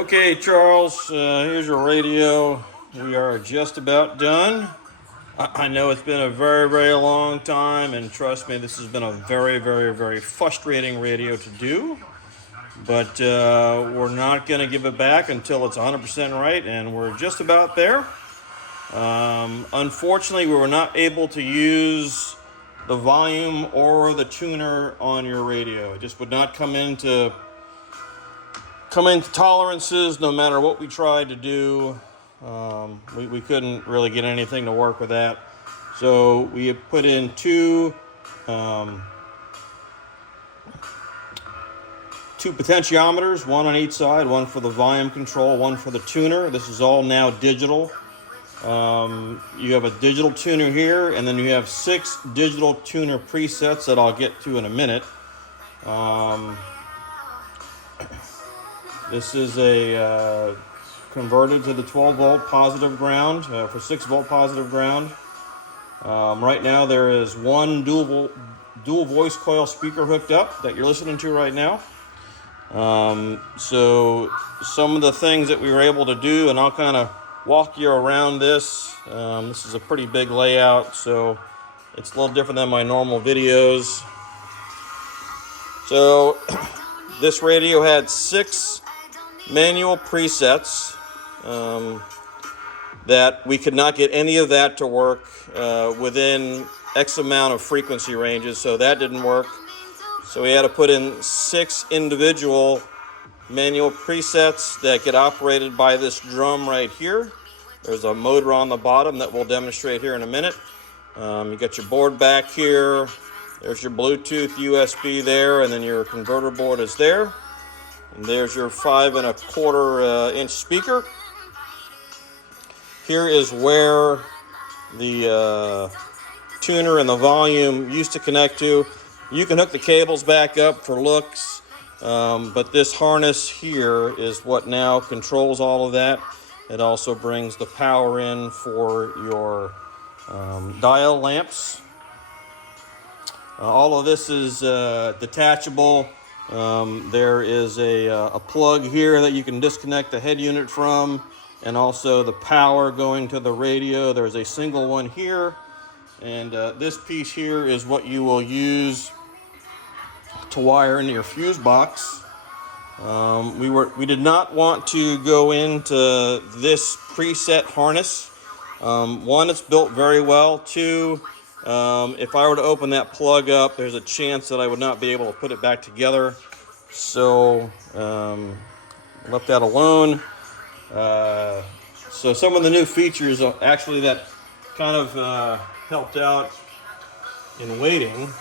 Okay, Charles, here's your radio. We are just about done. I know it's been a very, very long time, and trust me, this has been a very, very, very frustrating radio to do. But we're not going to give it back until it's 100% right, and we're just about there. Unfortunately, we were not able to use the volume or the tuner on your radio. It just would not come into tolerances no matter what we tried to do. We couldn't really get anything to work with that. So we have put in two potentiometers, one on each side, one for the volume control, one for the tuner. This is all now digital. You have a digital tuner here, and then you have 6 digital tuner presets that I'll get to in a minute. This is a converted to the 12 volt positive ground for 6 volt positive ground. Right now there is one dual voice coil speaker hooked up that you're listening to right now. So some of the things that we were able to do, and I'll kind of walk you around this. This is a pretty big layout, so it's a little different than my normal videos. So this radio had 6 manual presets that we could not get any of that to work within X amount of frequency ranges, so that didn't work. So we had to put in 6 individual manual presets that get operated by this drum right here. There's a motor on the bottom that we'll demonstrate here in a minute. You got your board back here. There's your Bluetooth USB there, and then your converter board is there. And there's your 5 1/4 inch speaker. Here is where the tuner and the volume used to connect to. You can hook the cables back up for looks, but this harness here is what now controls all of that. It also brings the power in for your dial lamps. All of this is detachable. There is a plug here that you can disconnect the head unit from, and also the power going to the radio. There's a single one here, and this piece here is what you will use to wire into your fuse box. We did not want to go into this preset harness. One, it's built very well. Two, if I were to open that plug up, there's a chance that I would not be able to put it back together. So left that alone. So some of the new features actually that kind of helped out in waiting.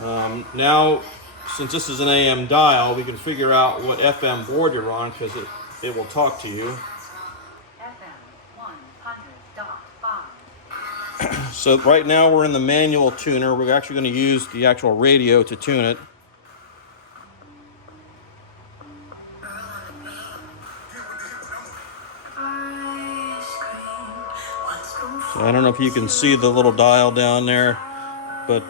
Now, since this is an AM dial, we can figure out what FM board you're on, because it will talk to you. FM 100.5. So right now we're in the manual tuner. We're actually going to use the actual radio to tune it. So I don't know if you can see the little dial down there, but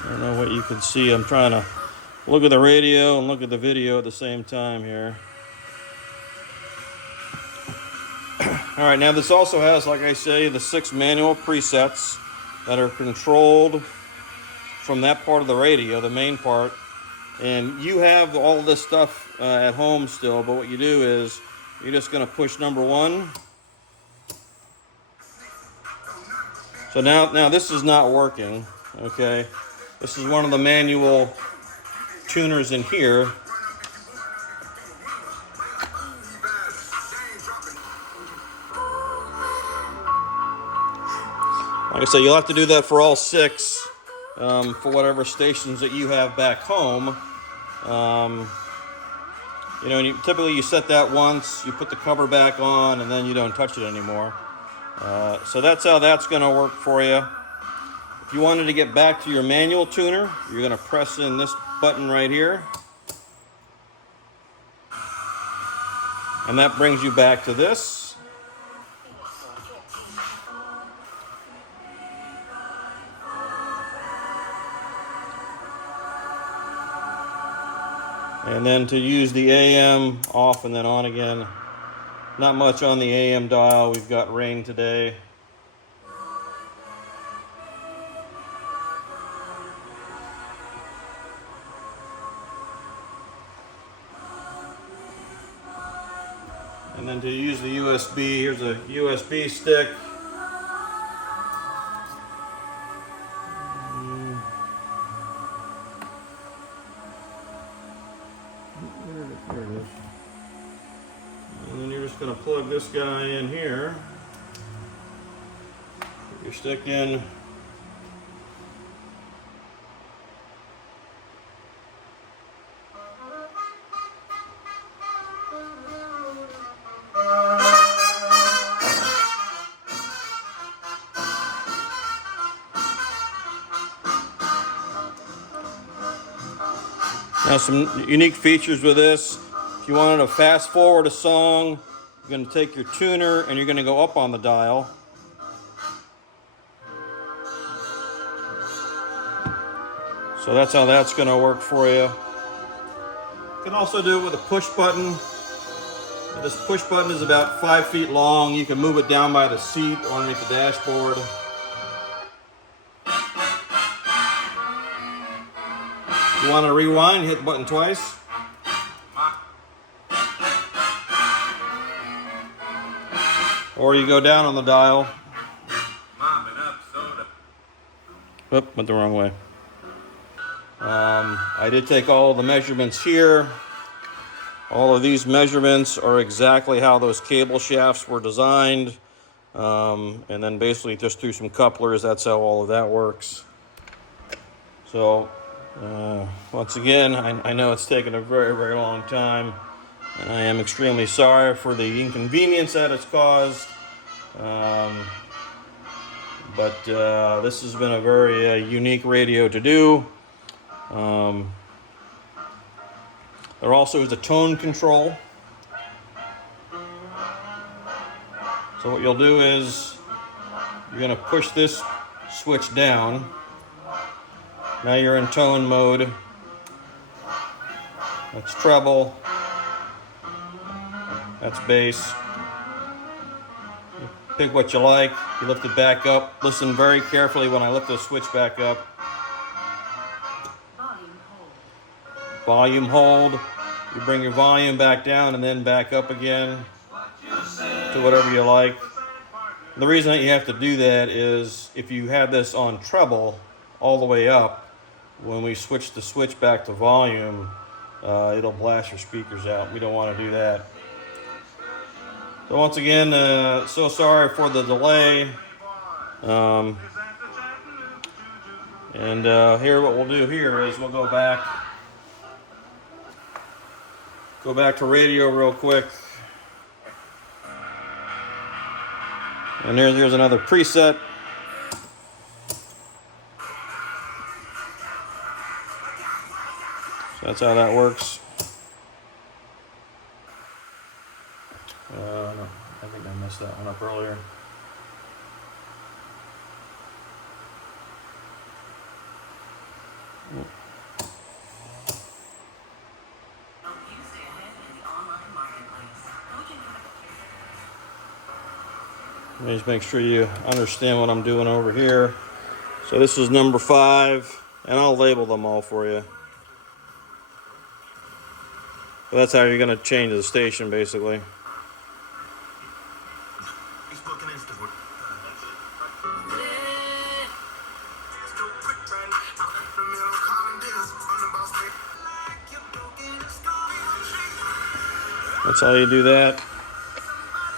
I don't know what you can see. I'm trying to look at the radio and look at the video at the same time here. All right, now this also has, like I say, the 6 manual presets that are controlled from that part of the radio, the main part. And you have all this stuff at home still, but what you do is you're just going to push number 1. So now this is not working, okay? This is one of the manual tuners in here. Like I said, you'll have to do that for all 6 for whatever stations that you have back home. You know, and typically you set that once, you put the cover back on, and then you don't touch it anymore. So that's how that's going to work for you. If you wanted to get back to your manual tuner, you're going to press in this button right here. And that brings you back to this. And then to use the AM, off and then on again. Not much on the AM dial. We've got rain today. And then to use the USB, here's a USB stick. There it is. And then you're just going to plug this guy in here. Put your stick in. Now, some unique features with this. If you wanted to fast forward a song, you're going to take your tuner and you're going to go up on the dial. So that's how that's going to work for you. You can also do it with a push button. This push button is about 5 feet long. You can move it down by the seat or underneath the dashboard. You want to rewind, hit the button twice. Or you go down on the dial. Oop, went the wrong way. I did take all the measurements here. All of these measurements are exactly how those cable shafts were designed. And then basically just through some couplers, that's how all of that works. So, once again, I know it's taken a very, very long time. And I am extremely sorry for the inconvenience that it's caused. But this has been a very unique radio to do. There also is a tone control. So what you'll do is you're going to push this switch down. Now you're in tone mode. That's treble. That's bass. You pick what you like. You lift it back up. Listen very carefully when I lift the switch back up. Volume hold. You bring your volume back down and then back up again to whatever you like. The reason that you have to do that is if you have this on treble all the way up, when we switch the switch back to volume, it'll blast your speakers out. We don't want to do that. So once again, so sorry for the delay. Here what we'll do here is we'll go back to radio real quick. And here's another preset. So that's how that works. I think I messed that one up earlier. Let me just make sure you understand what I'm doing over here. So this is number 5, and I'll label them all for you. But that's how you're going to change the station, basically. That's how you do that.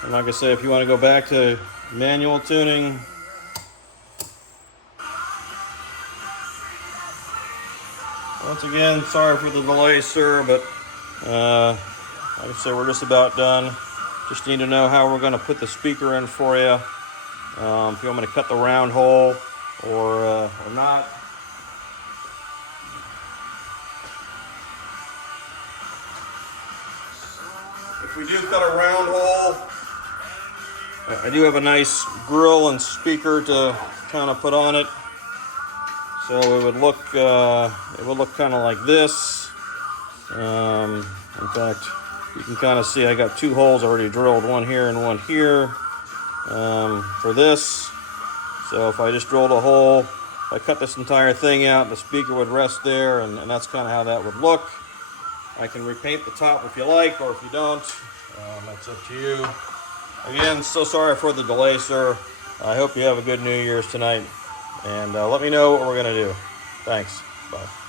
And like I said, if you want to go back to manual tuning, once again, sorry for the delay, sir, but like I said, we're just about done. Just need to know how we're going to put the speaker in for you. If you want me to cut the round hole or not. if we do cut a round hole, I do have a nice grill and speaker to kind of put on it. So it would look kind of like this. In fact, you can kind of see I got two holes already drilled, one here and one here, for this. So if I just drilled a hole, if I cut this entire thing out, the speaker would rest there, and that's kind of how that would look. I can repaint the top if you like, or if you don't. That's up to you. Again, so sorry for the delay, sir. I hope you have a good New Year's tonight, and let me know what we're going to do. Thanks. Bye.